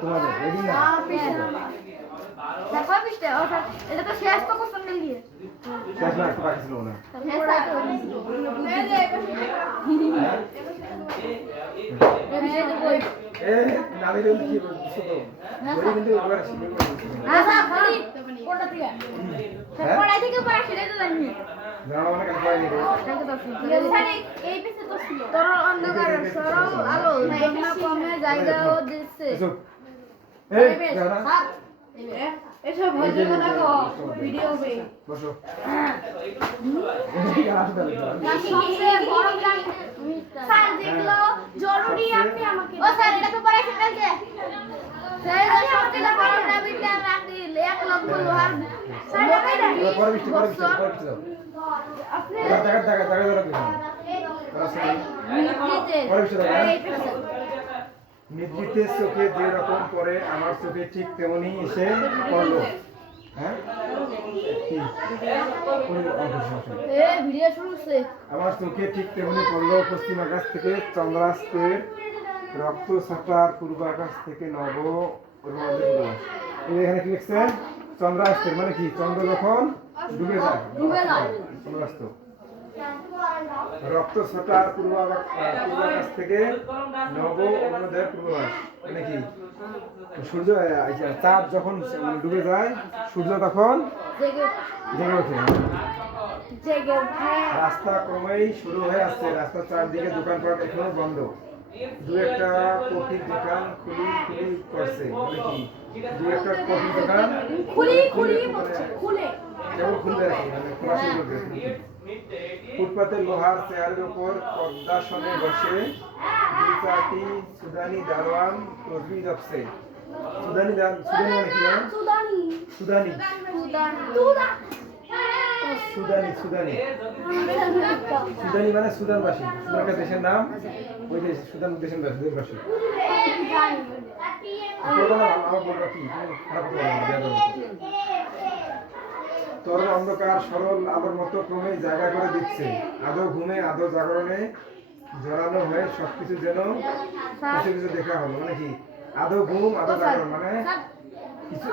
তোমাদের রেডি না দেখো পিছটা ওটা এটা তো শেষ তো কোশ্চেন মিল গিয়ে শেষ না একটু বাকি ছিল না এ নামি রইল কি বলছো তো বলি কিন্তু একবার শিখে আচ্ছা খালি কোনটা থেকে পড়াই থেকে পড়া সেটাই তো জানি জানা মানে কাজ পাইনি রে স্যার এই পিছে তো ছিল তরল অন্ধকার সরল আলো জন্য কমে জায়গাও দিচ্ছে এই জানা এসব ভজে কথা কো ভিডিও বে বসো সবচেয়ে বড় গান স্যার দেখলো জরুরি আপনি আমাকে ও স্যার এটা তো পড়াই ফেলছে স্যার সবচেয়ে বড় দাবিটা রাখি 1 লক্ষ লোহার স্যার পরে বৃষ্টি আপনি জায়গা ধরে নিদ্রিতে চোখে যে রকম পরে আমার চোখে ঠিক তেমনি এসে পড়লো হ্যাঁ ভিডিও শুরু হচ্ছে আমার চোখে ঠিক তেমনি পড়লো পশ্চিম আকাশ থেকে চন্দ্রাস্তের রক্ত ছাটার পূর্ব আকাশ থেকে নব এখানে কি লিখছে চন্দ্রাস্তের মানে কি চন্দ্র যখন ডুবে যায় চন্দ্রাস্ত রক্ত ছটার পূর্বাভাস থেকে নব অরুণোদয়ের পূর্বাভাস মানে কি সূর্য চাঁদ যখন ডুবে যায় সূর্য তখন জেগে ওঠে রাস্তা ক্রমেই শুরু হয়ে আসছে রাস্তার চারদিকে দোকানপাট এখনো বন্ধ দু একটা কফির দোকান খুলি করছে মানে কি দু একটা কফির দোকান কেবল খুলবে আর কি মানে খোলা শুরু করবে ফুটপাতের লোহার চেয়ারের উপর পদ্মাসনে বসে 2-4টি সুদানি দারোয়ান তসবিহ জপছে সুদানি মানে কি জানো সুদানি মানে সুদানবাসী সুদান দেশের নাম ওই দেশ সুদান দেশের বাসী আমার বলবো কি খারাপ তরল অন্ধকার সরল আলোর মতো ক্রমে জায়গা করে দিচ্ছে আদৌ ঘুমে আদৌ জাগরণে জড়ানো হয়ে সবকিছু যেন কিছু দেখা হলো মানে কি আদৌ ঘুম আদৌ জাগরণ মানে কিছু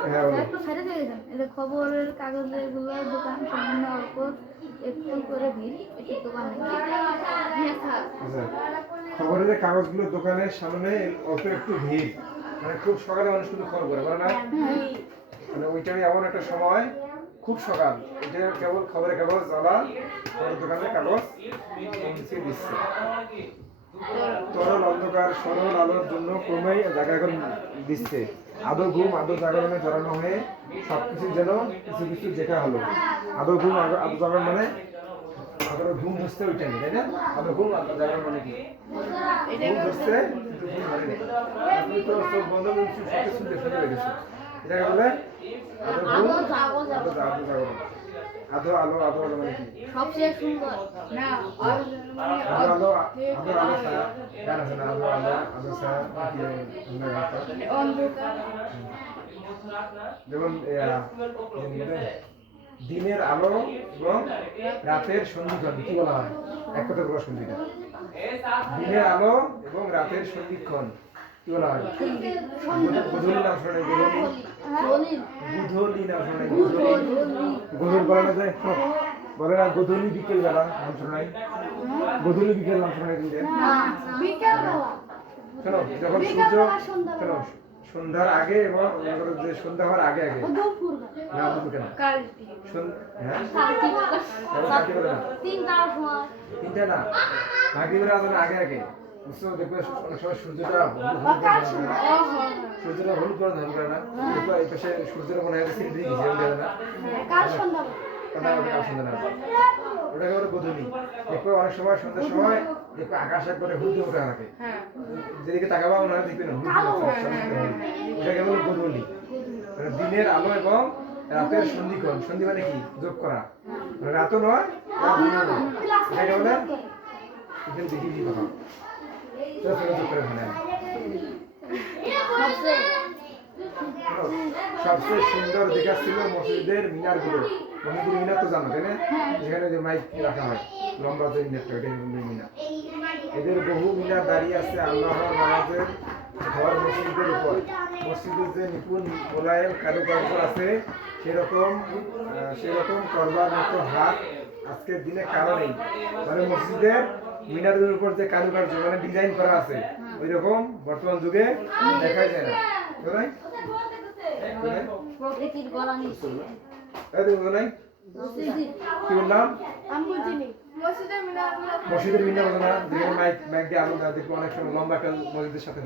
খবরের কাগজের গুলোর দোকান সামনে অল্প একটু করে ভিড় একটু দোকান খবরের কাগজগুলোর দোকানের সামনে অল্প একটু ভিড় মানে খুব সকালে মানুষ কিন্তু খবর করে বলে না মানে ওইটাই এমন একটা সময় খুব সকাল এটা কেবল খবরের কাগজ জ্বালা খবরের দোকানে কাগজ দিচ্ছে তরল অন্ধকার সরল আলোর জন্য ক্রমেই জায়গা করে দিচ্ছে আদৌ ঘুম আদৌ জাগরণে জড়ানো হয়ে সবকিছু যেন কিছু দেখা হলো আদৌ ঘুম আদৌ জাগরণ মানে আদৌ ঘুম ধরছে ওইটা নেই তাই না আদৌ ঘুম আদৌ জাগরণ মানে কি ঘুম ধরছে কিন্তু ঘুম ধরে নেই আপনি তো চোখ বন্ধ করে শুনতে লেগেছে এটাকে বলে আদৌ ঘুম আদৌ জাগরণ আদৌ আলো মানে কি সবচেয়ে সুন্দর না আদৌ ছায়া গান আছে না আদৌ ছায়া যেমন দিনের আলো এবং রাতের সন্ধিক্ষণ কি বলা হয় এক কথা বলা সন্ধিটা দিনের আলো এবং রাতের সন্ধিক্ষণ কি বলা হয় গোধূলি নাম শোনা গোধূলি নাম শোনা গোধূলি বলা না যায় বলে না গোধূলি বিকেল বেলা নাম শোনাই গোধূলি বিকেল নাম শোনাই কিন্তু শোনো যখন শোনো সন্ধ্যার আগে এবং যে সন্ধ্যা হওয়ার আগে না দুপুর কেন তিনটা না মাগরিবের আজানের আগে বুঝছো দেখবে অনেক সময় সূর্যটা হলুদ করে ধারণ করে না দেখবে এই পাশে সূর্যটা মনে হয় সিঁড়ি দিয়ে গেছে না কাল সন্ধ্যা না ওটাকে বলে গোধূলি দেখবে অনেক সময় সন্ধ্যার সময় দেখবে আকাশ একবারে হলুদ ওঠে থাকে যেদিকে তাকাবা মনে হয় দেখবে না ওটাকে বলে গোধূলি মানে দিনের আলো এবং রাতের সন্ধিক্ষণ সন্ধি মানে কি যোগ করা রাতও নয় এটাকে বলে এখানে দেখি কি কথা সবচেয়ে সুন্দর দেখা ছিল মসজিদের মিনারগুলো মসজিদের মিনার তো জানো তাই না যেখানে যে মাইক রাখা হয় লম্বা যে মিনারটা এটা মিনার এদের বহু মিনার দাঁড়িয়ে আছে আল্লাহর নামাজের ঘর মসজিদের উপর মসজিদের যে নিপুণ মোলায়েম কারুকার্য আছে সেরকম করবার মতো হাত আজকের দিনে কারো নেই। মানে মসজিদের মিনারের উপর যে কারুকার্য মানে ডিজাইন করা আছে ওই রকম বর্তমান যুগে দেখা যায় না। তাই প্রকৃতির গলা নিয়ে নাই কি বললাম মসজিদের মিনার বলে না, যেখানে মাইক দিয়ে আলো দেখবো অনেক সময় লম্বা একটা মসজিদের সাথে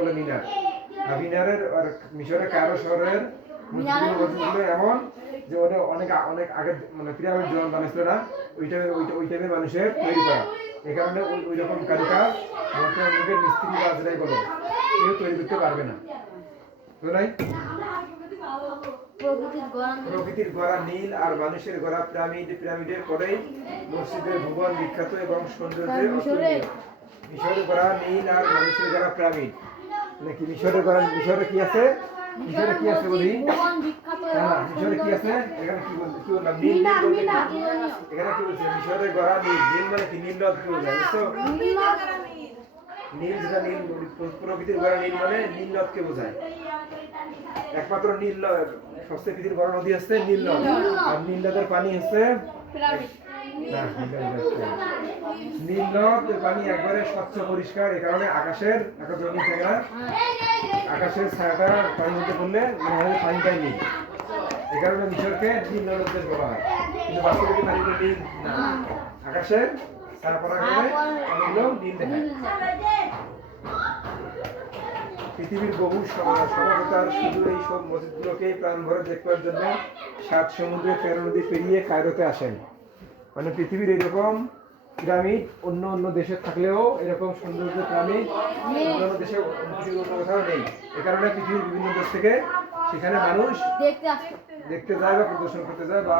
বলে মিনার। আর মিনারের আর মিশরের কায়রো শহরের মসজিদগুলো এমন যে ওটা অনেক অনেক আগে মানে পিরামিড জল বানাইছিল না, ওই টাইপের মানুষের তৈরি করা। এই কারণে ওই রকম কারুকাজ বর্তমান যুগের মিস্ত্রি বা যেটাই বলো কেউ তৈরি করতে পারবে না। নাই প্রকৃতির গড়া নীল আর মানুষের গড়া পিরামিডের পরেই মসজিদের ভুবন বিখ্যাত এবং সৌন্দর্যের মিশরের গড়া নীল আর মানুষের গড়া পিরামিড নাকি মিশরে কি আছে বলি? হ্যাঁ মিশরে কি আছে? এখানে কি বললাম নীল এখানে কি বলছে মিশরের গড়া নীল মানে কি নীল নদ কি বোঝায় বুঝছো? নীল যেটা নীল প্রকৃতির গড়া নীল মানে নীল নদকে বোঝায়। একমাত্র নীল সবচেয়ে পৃথিবীর বড় নদী হচ্ছে নীল নদ, আর নীল নদের পানি হচ্ছে নীল নদের পানি একবারে স্বচ্ছ পরিষ্কার। এই কারণে আকাশের জমি থাকে না, আকাশের ছায়াটা পানির মধ্যে পড়লে পানিটাই নীল। এই কারণে মিশরকে নীল নদের দেশ বলা হয়, কিন্তু বাস্তবে কি পানিগুলো নীল না, আকাশের ছায়া পড়ার কারণে পানিগুলো নীল দেখায়। পৃথিবীর বহু সমাজতার শুধু এই সব মসজিদগুলোকে প্রাণ ভরে দেখবার জন্য 7 সমুদ্রে 13 নদী পেরিয়ে কায়রোতে আসেন। মানে পৃথিবীর এরকম পিরামিড অন্য দেশে থাকলেও এরকম সৌন্দর্য পিরামিড অন্য দেশে পৃথিবীর অন্য কোথাও নেই। এ কারণে পৃথিবীর বিভিন্ন দেশ থেকে সেখানে মানুষ দেখতে যায় বা প্রদর্শন করতে যায় বা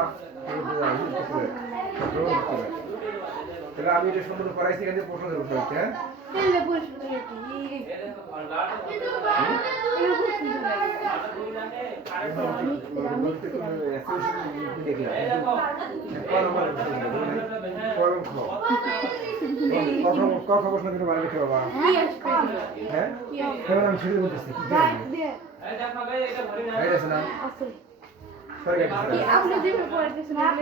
তাহলে আমি এটা সুন্দর করাইছি, এখানে প্রশ্ন করতে হচ্ছে। হ্যাঁ প্রশ্ন কিন্তু মানে লিখে বাবা। হ্যাঁ আমি শুরু করতেছি না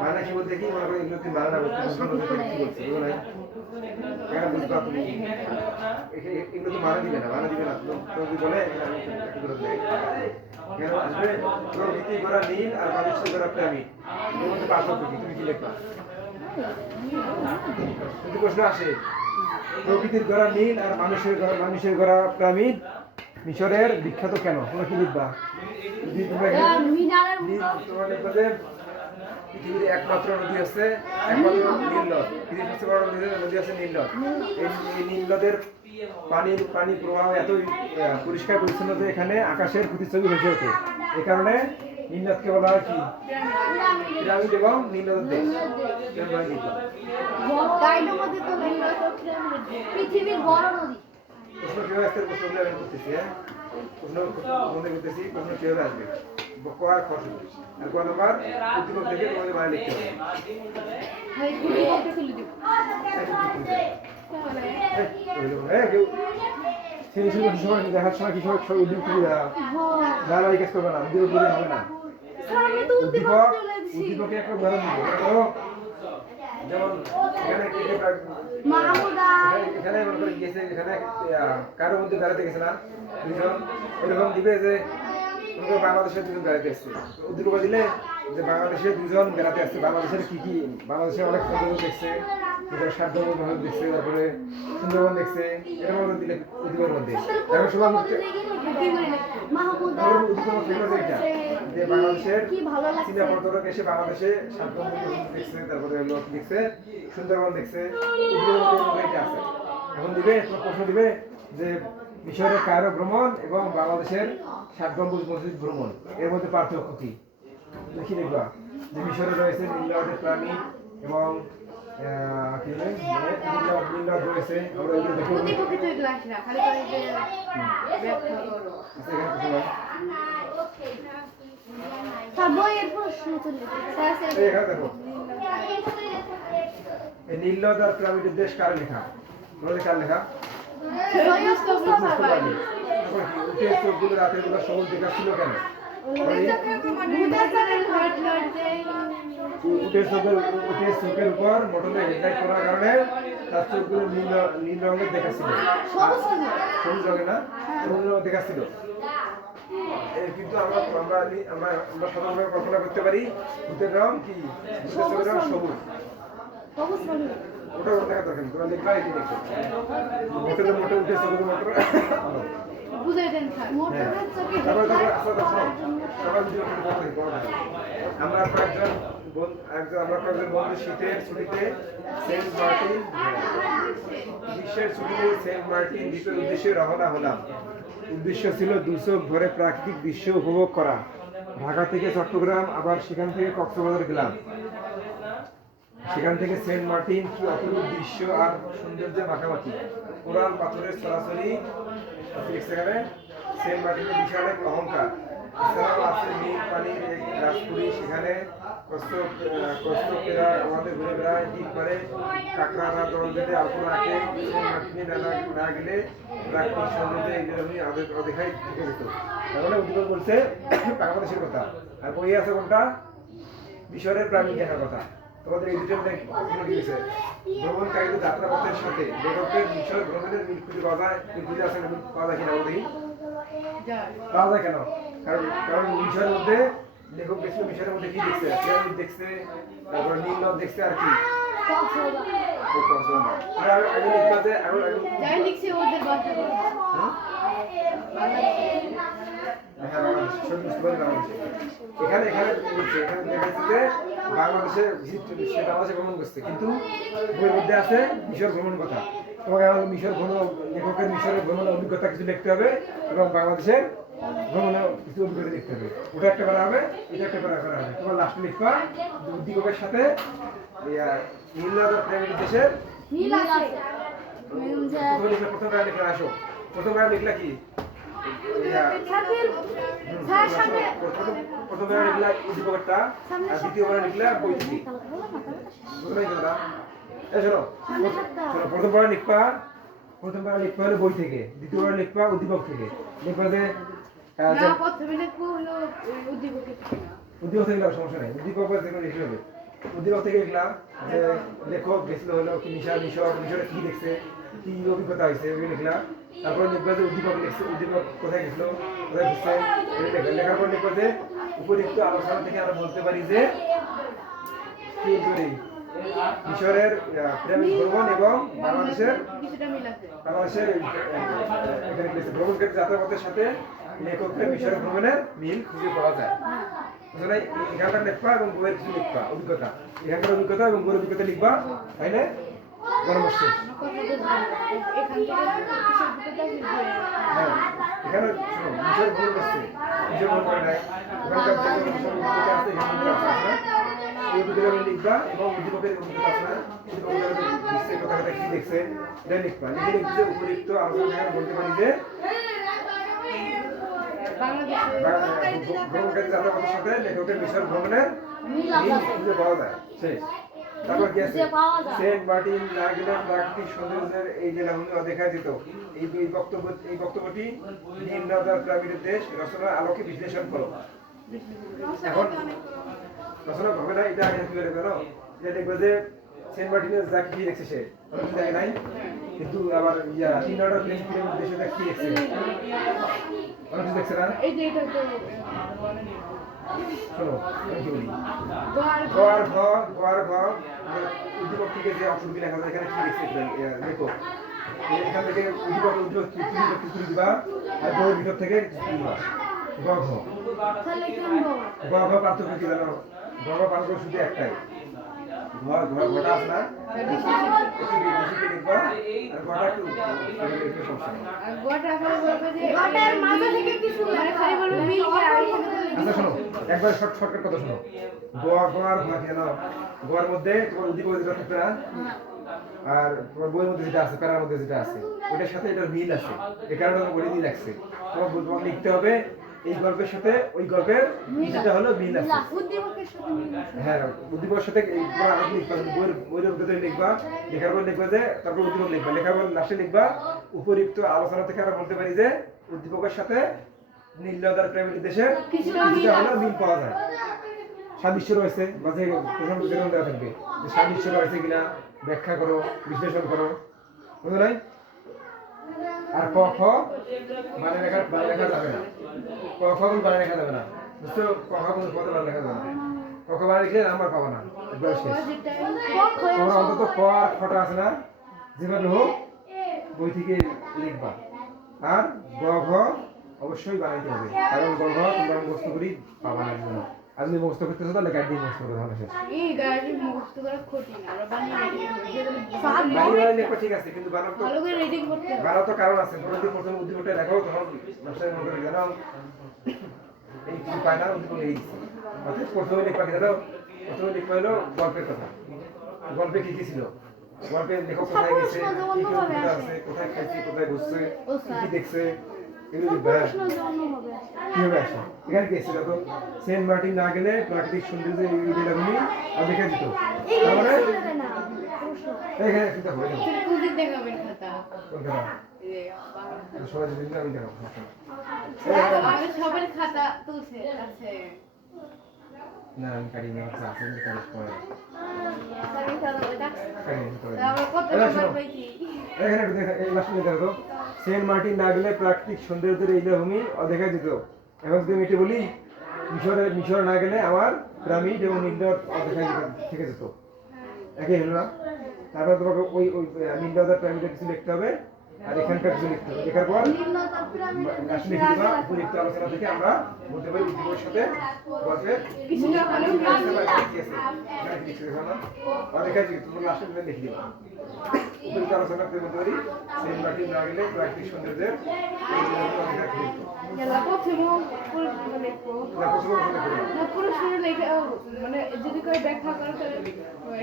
মানে কি বলতে কি মনে করি এগুলো কি মানে না বলতে এগুলো তো মানে দিবে না তুমি বলে কেন আসবে প্রকৃতি গড়া নীল আর মানুষের গড়া পিরামিড এর মধ্যে পার্থক্য কি? তুমি কি লিখবা? যদি প্রশ্ন আসে প্রকৃতির গড়া নীল আর মানুষের গড়া পিরামিড মিশরের বিখ্যাত কেন, তোমরা কি লিখবা? যদি তোমরা পৃথিবীর একমাত্র নদী আছে একমাত্র নীল নদ, পৃথিবীর সবচেয়ে বড় নদী আছে নীল নদ। এই নীল নদের পানি প্রবাহ এতই পরিষ্কার পরিচ্ছন্ন যে এখানে আকাশের প্রতিচ্ছবি ভেসে ওঠে। এই কারণে নীল নদকে বলা হয় কি? পিরামিড এবং নীল নদের দেশ। পৃথিবীর বড় নদী। প্রশ্ন কিভাবে আসতে প্রশ্নগুলো আমি করতেছি। হ্যাঁ প্রশ্ন মনে করতেছি প্রশ্ন কিভাবে আসবে আর ক নম্বর উদ্দীপক থেকে তোমাদের বাইরে লিখতে হবে। দেখার সময় কিছু উদ্দীপক ধারাবাহিক কাজ করবে না, উদ্দীপক হবে না। উদ্দীপকে একটা উদাহরণ দিব, যেমন এখানে মনে করে গিয়েছে, এখানে কারোর মধ্যে বেড়াতে গেছে না দুজন, এরকম দিবে যে বাংলাদেশের দুজন বেড়াতে আসছে। উদ্দীপক দিলে যে বাংলাদেশের দুজন বেড়াতে আসছে, বাংলাদেশের কি বাংলাদেশের অনেক সৌন্দর্য দেখছে, সাধ্যমূলক দেখছে, তারপরে সুন্দরবন দেখছে, এরকম দিলে উদ্দীপকের মধ্যে এখন সবার যে বাংলাদেশের চীনা পর্যটক এসে বাংলাদেশে সাধ্যমূলক দেখছে, তারপরে লোক দেখছে, সুন্দরবন দেখছে, এটা আছে। এখন দিবে প্রশ্ন দিবে যে মিশরের কায়রো ভ্রমণ এবং বাংলাদেশের 7 গম্বুজ মসজিদ ভ্রমণ এর মধ্যে পার্থক্য কি? লিখি দেখবা যে মিশরে রয়েছে নীল নদের পিরামিড এবং কি বলে নীল রয়েছে আমরা এগুলো দেখো প্রতিপক্ষে তুই গ্লাস না খালি করে যে ব্যাখ্যা করো স্যার বইয়ের প্রশ্ন তুলে স্যার এখানে দেখো এই নীল নদের পিরামিডের দেশ কার লেখা বলে কার লেখা উঠে চোখগুলো রাতের বেলা সবুজ দেখা ছিল কেন উঠে চোখের উপর মোটরে হেডলাইট করার কারণে তার চোখগুলো নীল রঙের দেখাচ্ছিল সবুজ রঙের না সবুজ রঙের দেখাচ্ছিল কিন্তু আমরা আমরা আমরা আমরা সাধারণভাবে কল্পনা করতে পারি ভূতের রং কি ভূতের চোখের রং সবুজ ওটা দেখা দরকার নেই তোমরা লিখবা এটি দেখো মোটরের মোটর উঠে চোখের মোটর বুঝাই দেন স্যার মোটরের চোখে আমরা কয়েকজন বন্ধু শীতের ছুটিতে সেন্ট মার্টিন গ্রীষ্মের ছুটিতে সেন্ট মার্টিন দ্বীপের উদ্দেশ্যে রওনা হলাম। উদ্দেশ্য ছিল দুচোখ ভরে প্রাকৃতিক দৃশ্য উপভোগ করা। ঢাকা থেকে চট্টগ্রাম, আবার সেখান থেকে কক্সবাজার গেলাম। সেখান থেকে সেন্ট মার্টিন, কি অপরূপ দৃশ্য আর সৌন্দর্যের মাখামাখি। কোরাল পাথরের ছড়াছড়ি, সেখানে সেন্ট মার্টিনের বিশাল এক অহংকার। এছাড়াও আছে নীল পানির এক রাজপুরী, সেখানে কচ্ছপেরা আমাদের ঘুরে বেড়ায়, দ্বীপ পারে কাঁকড়ারা দল বেঁধে আলপনা আঁকে। সেন্ট মার্টিনে না গেলে প্রাকৃতিক সৌন্দর্য এগুলো অদেখাই থেকে যেত। তাহলে উদ্যোগ বলছে বাংলাদেশের কথা, আর বই আছে কোনটা মিশরের প্রাণী দেখার কথা। তোমাদের এই দুটো দিয়েছে ভ্রমণকারীদের যাত্রাপথের সাথে লেখকের মিশর ভ্রমণের মিল খুঁজে পাওয়া যায়। খুঁজে আছে পাওয়া যায় কিনা বলি পাওয়া যায় কেন? কারণ মিশরের মধ্যে লেখক দেখছিল মিশরের মধ্যে কি দেখছে, পিরামিড দেখছে, তারপর নীল নদ দেখছে, আর কি এখানে এখানে দেখাচ্ছে যে বাংলাদেশে ভ্রমণ করছে, কিন্তু বইয়ের মধ্যে আছে মিশর ভ্রমণ কথা। তোমাকে মিশর ভ্রমণ, লেখকের মিশরের ভ্রমণের অভিজ্ঞতা কিছু লিখতে হবে এবং বাংলাদেশের ভ্রমণের কিছু অভিজ্ঞতা লিখতে হবে। ওটা একটা করা হবে, এটা একটা করা হবে। তোমার লাস্টে লিখবা উদ্দীপকের সাথে নীল নদের দেশের প্রথম বেলা লিখলে আসো। প্রথম বেলা লিখলা কি প্রথম বেলা লিখলা উদ্দীপকটা, আর দ্বিতীয় বেলা লিখলা বই থেকে। প্রথম বেলা লিখবা হলো বই থেকে, দ্বিতীয় বেলা লিখবা উদ্দীপক থেকে। লিখবা যে উদ্দীপক থেকে সমস্যা নেই, উদ্দীপক লিখতে হবে। উদ্দীপক থেকে লিখলাম যে লেখক গেছিল হলো কি মিশরে কি দেখছে, কি অভিজ্ঞতা হয়েছে লিখলাম। তারপরে লিখবা যে উদ্দীপক লিখছে, উদ্দীপক কোথায় গেছিল, কোথায় ঘুরছে লেখার পর লিখবো যে উপযুক্ত আলোচনা থেকে আমরা বলতে পারি যে কি করি মিশরের পিরামিড ভ্রমণ এবং বাংলাদেশের ভ্রমণকারী যাত্রাপথের সাথে লেখকের মিশরের ভ্রমণের মিল খুঁজে পাওয়া যায়। এখানকার লিখবা এবং বইয়ের কিছু লিখবা অভিজ্ঞতা, এখানকার অভিজ্ঞতা এবং বইয়ের অভিজ্ঞতা লিখবা, তাইলে গরম শেষ। হ্যাঁ, এখানে মিশর ভ্রমণ করছে, মিশর ভ্রমণ করে নাই, ওখানকার অভিজ্ঞতা আছে, এই অভিজ্ঞতা লিখবা এবং উদ্দীপকের অভিজ্ঞতা আছে না, কথা কি দেখছে এটা লিখবা। লিখে লিখতে উপযুক্ত আলোচনা বলতে পারি যে ভ্রমণকারী যাত্রাপথের সাথে লেখকের মিশর ভ্রমণের মিল খুঁজে পাওয়া যায়। শেষ। তারপর কি আছে? সেন্ট মার্টিন না গেলে প্রাকৃতিক সৌন্দর্যের এই জেলাগুলি অদেখা যেত। এই বক্তব্যটি নীল নদের পিরামিডের দেশ রচনার আলোকে বিশ্লেষণ করো। এখন রচনা হবে না, এটা আগে কি করে জানো? যে দেখবে যে সেন্ট মার্টিনের যা কি দেখছে সে দেখে নাই, কিন্তু আবার নীল নদের পিরামিডের দেশে যা কি দেখছে অনেক দেখছে না। শোনো উদ্দীপক থেকে যে অংশটুকু লেখা যায় এখানে কি লিখছে দেখো। এখান থেকে উদ্দীপক তুলে দিবা আর বইয়ের ভিতর থেকে দিবা গ ঘ পার্থক্য কি জানো? গ ঘ পার্থক্য শুধু একটাই, গ ঘটা আছে না একটু বেশি করে লিখবা আর ঘটা একটু সমস্যা নেই। ঘটের মাঝে থেকে কিছু খালি বলবো আচ্ছা শোনো একবার শর্টকাট কথা শোনো গোয়ার বাকি না গোয়ার মধ্যে তোমার উদ্দীপক যেটা থাকবে না আর তোমার বইয়ের মধ্যে যেটা আছে প্যারার মধ্যে যেটা আছে ওটার সাথে এটার মিল আছে এই কারণে আমার বই দিয়ে লাগছে তোমাকে লিখতে হবে এই গল্পের সাথে ওই গল্পের যেটা হলো মিল আছে উদ্দীপকের সাথে মিল আছে। হ্যাঁ উদ্দীপকের সাথে এই পুরো আগে লিখবা বইয়ের মধ্যে লিখবা লেখার পর লিখবা যে তারপর উদ্দীপক লিখবা লেখার পর লাস্টে লিখবা উপরিক্ত আলোচনা থেকে আমরা বলতে পারি যে উদ্দীপকের সাথে নীলনদের প্রেমিক দেশের কিছুটা হলো মিল পাওয়া যায় সাদৃশ্য রয়েছে মাঝে প্রথম যেরকম দেওয়া থাকবে যে সাদৃশ্য রয়েছে কিনা ব্যাখ্যা করো বিশ্লেষণ করো বুঝলো নাই আর ক খ মানে লেখা যাবে না ক খ কোন মানে লেখা যাবে না বুঝছো ক খ কোন পদে মানে লেখা যাবে না ক খ মানে লিখলে নাম্বার পাবো না একবার শেষ তোমরা অন্তত ক আর খটা আছে না যেভাবে হোক বই থেকে লিখবা আর গ ঘ অবশ্যই বানাইতে হবে কারণ গ ঘ তোমরা মুখস্থ করি পাবা না জন্য আর যদি মুখস্থ করতেছো তাহলে গাইড দিয়ে মুখস্থ করতে হবে শেষ এই গাড়ি মুখস্থ করা কঠিন আমরা বানিয়ে লেখা ঠিক আছে কিন্তু বানাও তো ভালো করে রিডিং করতে হবে বানাও তো কারণ আছে তোমরা যদি প্রথমে উদ্দীপকটা লেখাও তখন মাস্টার মনে করে জানো এই কি পায় না উদ্দীপক এই অর্থাৎ প্রথমে লেখা কি জানো প্রথমে লেখা হলো গল্পের কথা গল্পে কি কি ছিল গল্পের লেখক কোথায় গেছে কি কি অভিজ্ঞতা আছে কোথায় খাইছে কোথায় বসছে কি কি দেখছে এগুলো লিখবা প্রশ্ন জন্য হবে কিভাবে আসে এখানে কি ছিল তো সেন্ট মার্টিন না গেলে প্রাকৃতিক সৌন্দর্যের ইডিলাগুলি আর দেখা যেত তার মানে না প্রশ্ন এখানে চিন্তা করে দেবো কোন দিন দেখাবেন খাতা কোন কথা এই সবাই যদি আমি দেখাবো আমি সবার খাতা তুলছে আছে না আমি কাটি না আছে আমি কাটি পরে আমি খাবো এটা কাটি পরে আমরা কত নাম্বার পাইছি এখানে একটু দেখা এই লাস্টে দেখো সেন্ট মার্টিন না গেলে প্রাকৃতিক সৌন্দর্যের এই ভূমি অদেখা যেত এখন যদি আমি এটা বলি মিশর না গেলে আমার পিরামিড এবং নীলনদ অদেখা থেকে যেত একই হলো না তারপর তোমাকে ওই নীলনদ আর পিরামিডের কিছু লিখতে হবে আর এখানকার কিছু লিখতে হবে লেখার পর নিম্নতর পিরামিড লাস্টে লিখে দিবা উপযুক্ত আলোচনা থেকে আমরা বলতে পারি উদ্দীপকের সাথে গল্পের কিছুটা ভালো অদেখা যেত তোমরা লাস্টে লিখে দিবা উপযুক্ত আলোচনা করে বলতে পারি সেন্ট মার্টিন না গেলে প্রাকৃতিক সৌন্দর্যের এই জিনিসগুলো অদেখা যেত গেলা প্রথমে প্রশ্ন লিখবো না প্রশ্ন করবে না প্রশ্ন লিখে মানে যদি কেউ ব্যাখ্যা করে তাহলে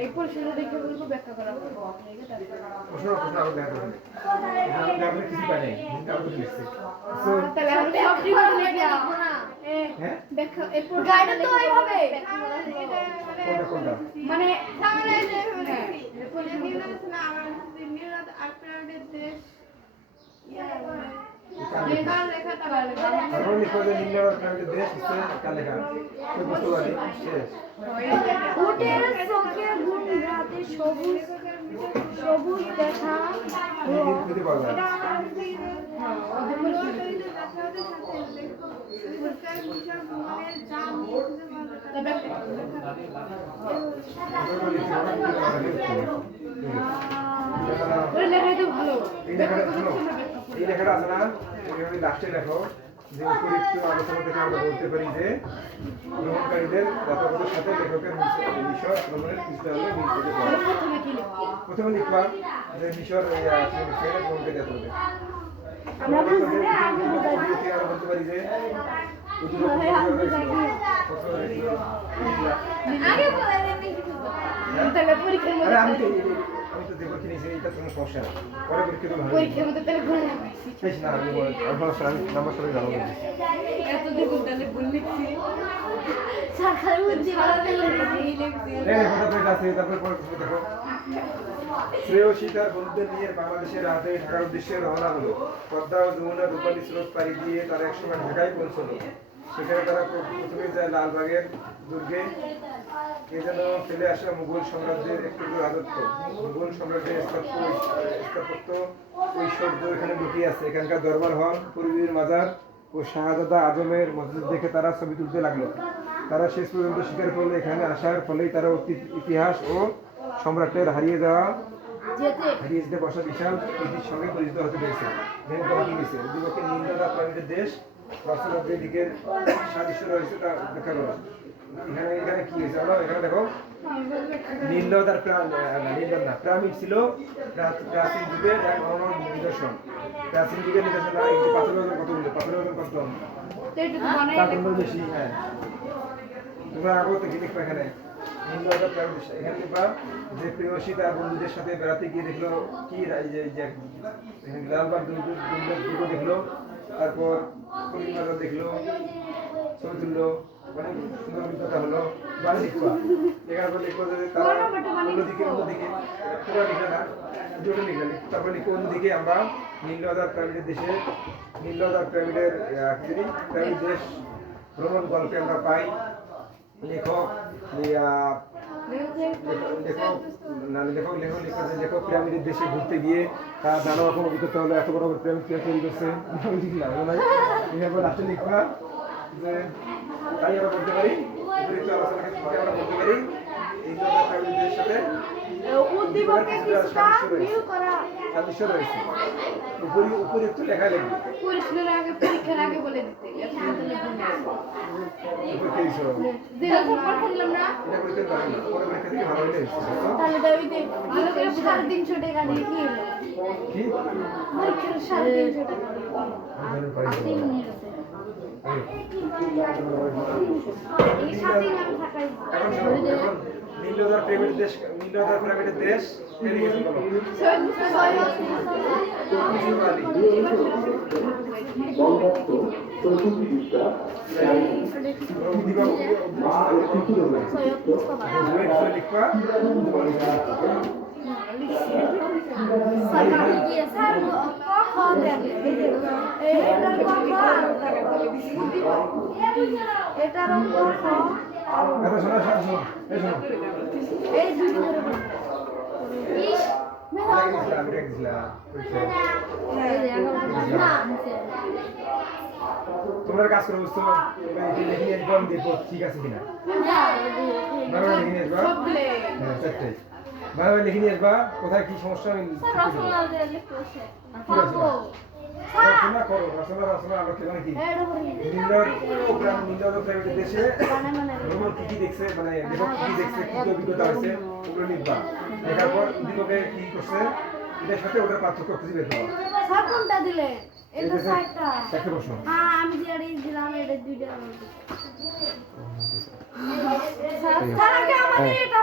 এই প্রশ্ন লিখে বলবো ব্যাখ্যা করা হবে প্রশ্ন আমি দেখা করবে এখানে আপনি কিছু পাই নাই কিন্তু আমি লিখছি সো তাহলে আমি সব ঠিক লিখে লিখবো না হ্যাঁ ব্যাখ্যা এই গাইডে তো এইভাবে কোনটা মানে তারপর লিখো যে নীলনদ প্রাকৃতিক দেশ হচ্ছে কার লেখা তো বুঝতে পারি শেষ উটের চোখে গুণ রাতে সবুজ সবুজ দেখা খুঁজে পাওয়া যায় ওই লেখাই তো ভালো এই লেখাটা শোনো এই লেখাটা আছে না এই লাস্টে লেখো যে উপযুক্ত আলোচনা থেকে আমরা বলতে পারি যে গ্রহণকারীদের মতামতের সাথে লেখকের বিষয় ভ্রমণের কিছুটা হলে মিল পেতে পারে প্রথমে কি লিখবো প্রথমে লিখবা যে মিশর ভ্রমণকে যেতে হবে আমরা বুঝতে আগে আমরা বলতে পারি যে আগে বলে দেন তাহলে পরীক্ষার আরে মধ্যে আমি তো দেখো কিনেছি এটা কোনো সমস্যা না পরে পরীক্ষা তো ভালো পরীক্ষার মধ্যে তাহলে ভুল বেশ না আমি নাম্বার সবাই ভালো বলছি এত দেখুন তাহলে ভুল লিখছি সরকার বুদ্ধি ভালো দিলে এই লিখছি তারপরে পরে দেখো শ্রেয়সী তার বন্ধুদের নিয়ে বাংলাদেশের রাজধানী ঢাকার উদ্দেশ্যে রওনা হলো পদ্মা ও যমুনা রূপালী স্রোত পাড়ি দিয়ে তারা একসময় ঢাকায় পৌঁছলো সেখানে তারা প্রথমে যায় লালবাগের দুর্গে এ যেন ফেলে আসা মুঘল সাম্রাজ্যের একটু রাজত্ব মুঘল সাম্রাজ্যের স্থাপত্য ঐশ্বর্য এখানে লুকিয়ে আছে এখানকার দরবার হল পূর্বীর মাজার ও শাহজাদা আজমের মসজিদ দেখে তারা ছবি তুলতে লাগলো তারা শেষ পর্যন্ত স্বীকার করলো এখানে আসার ফলেই তারা ইতিহাস ও সম্রাটের হারিয়ে যেতে বসা বিশাল কৃতির সঙ্গে পরিচিত হতে পেরেছে যেখানে তারা কি গেছে উদ্দীপকের নীলনদ প্রাণীদের দেশ বাস্তবের দিকের সাদৃশ্য রয়েছে তা দেখা গেল এখানে কি হয়েছে আমরা এখানে দেখো নীলনদ আর নীলনদ না, পিরামিড ছিল প্রাচীন যুগের এক অনন্য নিদর্শন। প্রাচীন যুগের নিদর্শন এই যে পাথরের ওজন কত বললো, পাথরের ওজন কত টন? তো এটা তো বানাই তার জন্য বেশি। হ্যাঁ, তোমরা আগেও থেকে লিখবা এখানে নীলনদ আর পিরামিড। এখানে লিখবা যে প্রেয়সী তার বন্ধুদের সাথে বেড়াতে গিয়ে দেখলো কি লালবাগ দুর্গ দেখলো, তারপর কলিঙ্গবাজার দেখলো, ছবি তুললো, অনেক সুন্দর অভিজ্ঞতা হলো। বাড়ি লিখবা, লেখার পর লিখবো যে তারা অন্যদিকে পুরো লিখে না, দুটো লিখে তারপর লিখবো অন্যদিকে আমরা নীলনদ আর পিরামিডের দেশে, নীলনদ আর পিরামিডের পিরামিড দেশ ভ্রমণ গল্পে আমরা পাই লেখক লেখক পিরামিডের দেশে ঘুরতে গিয়ে তার নানা রকম অভিজ্ঞতা হলো, এত বড় পিরামিড তৈরি করছে। লাস্টে লিখবা যে তাই আমরা বলতে পারি, উপযুক্ত আলোচনা ক্ষেত্রে আমরা বলতে পারি এই পিরামিডের সাথে উদ্দীপকে কিছুটা মিল করা সাদৃশ্য রয়েছে। উপযুক্ত লেখা লিখবে। পরীক্ষার আগে বলে দিতে এখন তো লিখুন না দিলাম পরীক্ষা দিলাম না এটা পরীক্ষা পারেন না, পরে পরীক্ষা থেকে ভালো হলে তাহলে দাবিতে ভালো করে 350 টাকা দিয়ে কি হলো কি পরীক্ষার 350 টাকা আপনি নিয়ে গেছে এই সাথে আমি থাকাই নীলনদ আর পিরামিডের দেশ, নীলনদ আর পিরামিডের দেশ এদিকে বলো। লিখবা সরকারি দিয়ে স্যার কখন দেবে এটার কখন এটার কখন এত শোনো শোনো এই শোনো এই দুটো ইস মেলা তোমরা কাজ করে বুঝছো লিখে নিয়ে আসবো, আমি দেখবো ঠিক আছে কিনা। বারবার লিখে নিয়ে আসবা, সব দিলে হ্যাঁ চারটাই বারবার লিখে নিয়ে আসবা, কোথায় কি সমস্যা আমি রসগোল্লা দিয়ে লিখতেছে রচনা করো। রচনা আমরা কি মানে কি নীলনদ পিরামিডের দেশে ভ্রমণ কি দেখছে, মানে লেখক কি দেখছে, কি অভিজ্ঞতা হয়েছে ওগুলো লিখবা। লেখার পর দীপকে কি করছে এটার সাথে ওটার পার্থক্য খুঁজে বের করবা। স্যার কোনটা দিলে এটা সাইডটা একটা প্রশ্ন। হ্যাঁ আমি যেটা দিলাম এটা দুইটা স্যার আগে আমাদের এটা